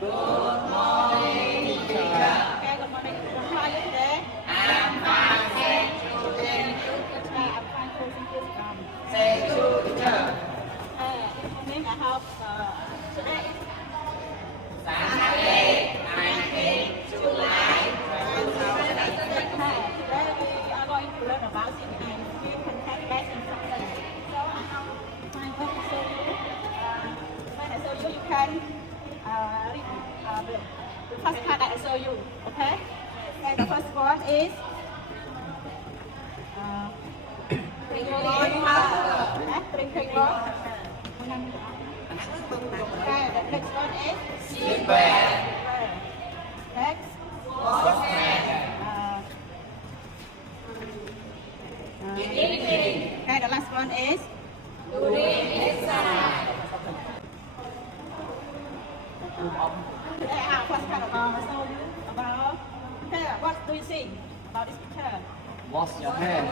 Good morning, teacher. Okay, good morning. How are you today? I'm fine, thank you. Thank you, teacher. I'm fine too. Thank you. Thank you, teacher. Good morning. I hope today is Saturday, 19th July 2018. Today we are going to learn about it and we can have back in something. So I have my book to show you. When I show you, you can read the first part that I show you. Okay? Okay, the first one is drinking water. Drinking water. Okay, the next one is seatbelt. Next. Eating. Okay, the last one is doing exercise. First part about okay, what do you think about this picture? Wash your hands.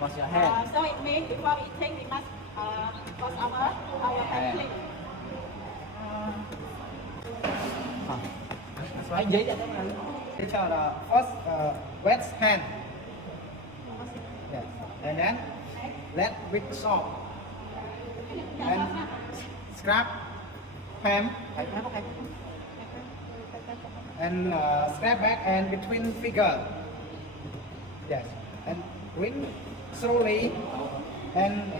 Wash your hands. So it means before we eating, we must wash our hands clean. Anh giấy cho các bạn. Teacher, first wet hand, yes. And then let with soap and scrub palm and scrub back and between finger, yes, and ring slowly and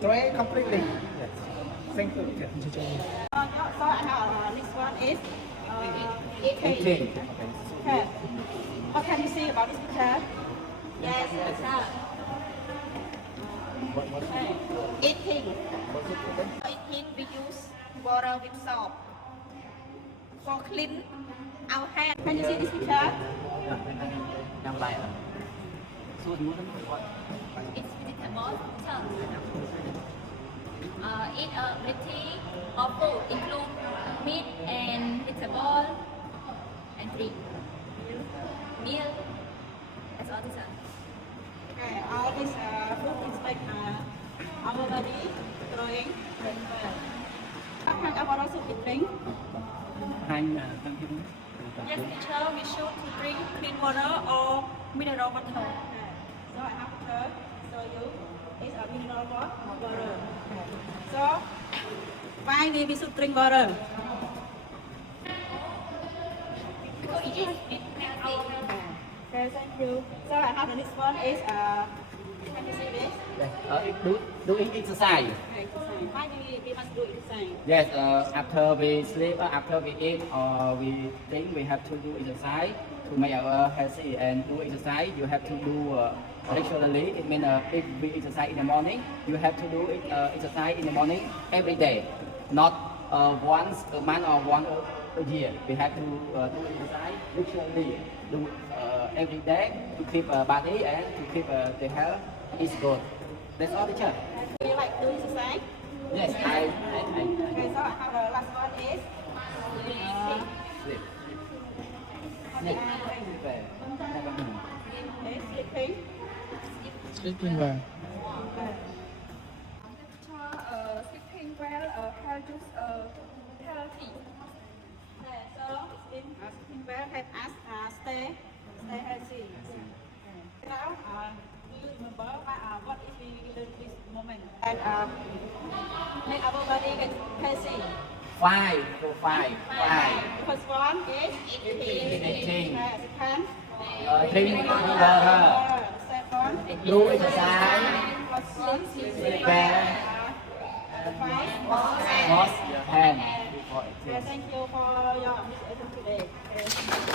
dry completely. Yes. Thank you, teacher. So next one is eating. Okay. What can you say about this picture? Yes, sir. Eating. Eating, we use water with salt for clean our hands. Can you see this picture? Đang lại. Xuôi muốn lắm. It's vegetable chunks. Eat a variety of food, include meat and vegetable and drink. Meal. That's all this is. Okay, all this food is like our body growing very well. Sometimes our also we drink. Hành tăng thêm. Yes, teacher, we should drink clean water or mineral water. Okay. So I have to show you it's a mineral water. Okay. So why we should drink water? Because it is healthy. Okay, thank you. So I have the next one is can you see this? Doing exercise. Okay, exercise. Why we must do exercise? Yes, after we sleep, after we eat, or we think we have to do exercise to make our healthy and do exercise. You have to do regularly. It means if we exercise in the morning, you have to do it, exercise in the morning every day, not once a month or once a year. We have to do exercise regularly, do every day to keep body and to keep the health is good. That's all, teacher. Do you like doing exercise? Yes, I. Okay, so I have the last one is Sleep. sleeping. Về. Okay, sleeping. Sleeping well. Sleeping well, helps healthy. Okay, so sleeping well help us stay healthy. Okay. Now, do you remember what is we learn this moment? And make our body get healthy. Five. The first one is Eating. second. Drink water. Second. Do exercise. First one. Sleep well. Five. Wash your hands before Okay, eating. thank you for your attention today. Okay.